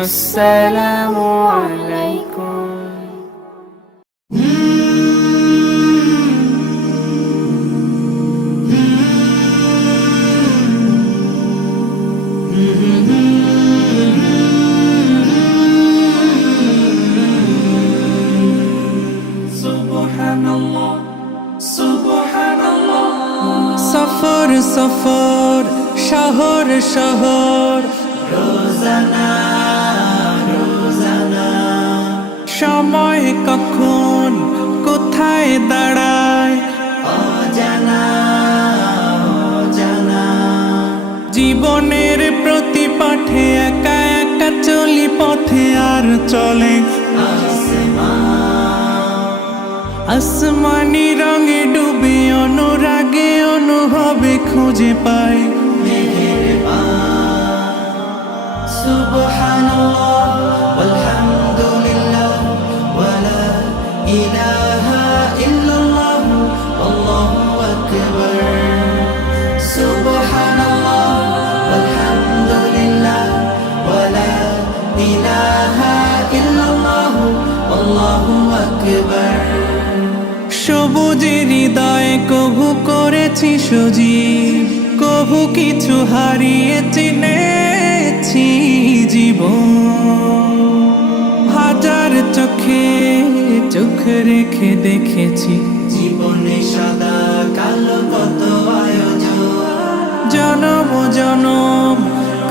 আসসালামু আলাইকুম। সফর সফর শহর শহর রোজানা রোজানা সময় কখন কোথায় দাঁড়ায় অজানা অজানা জীবনের প্রতি পাঠে একা একা চলি পথে আর চলে আসমানি রঙে ডুবে অনুরাগে অনুভবে খুঁজে পাই সুবহানাল্লাহ ওয়ালহামদুলিল্লাহ ওয়ালা ইলাহা ইল্লাল্লাহ আল্লাহু আকবার সুবহানাল্লাহ ওয়ালহামদুলিল্লাহ ওয়ালা ইলাহা ইল্লাল্লাহ আল্লাহু আকবার সবুজের হৃদয়ে কভু করেছি সজীব কভু কিছু হারিয়ে চিনেছি জীবন হাজার চোখে চোখ রেখে দেখেছি জীবনে সাদা কালো কত আয়োজন জনম জনম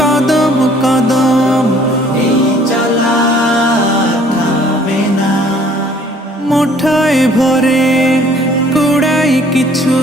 কদম কদম এই চলা থামে না মুঠোয় ভরে কুড়াই কিছু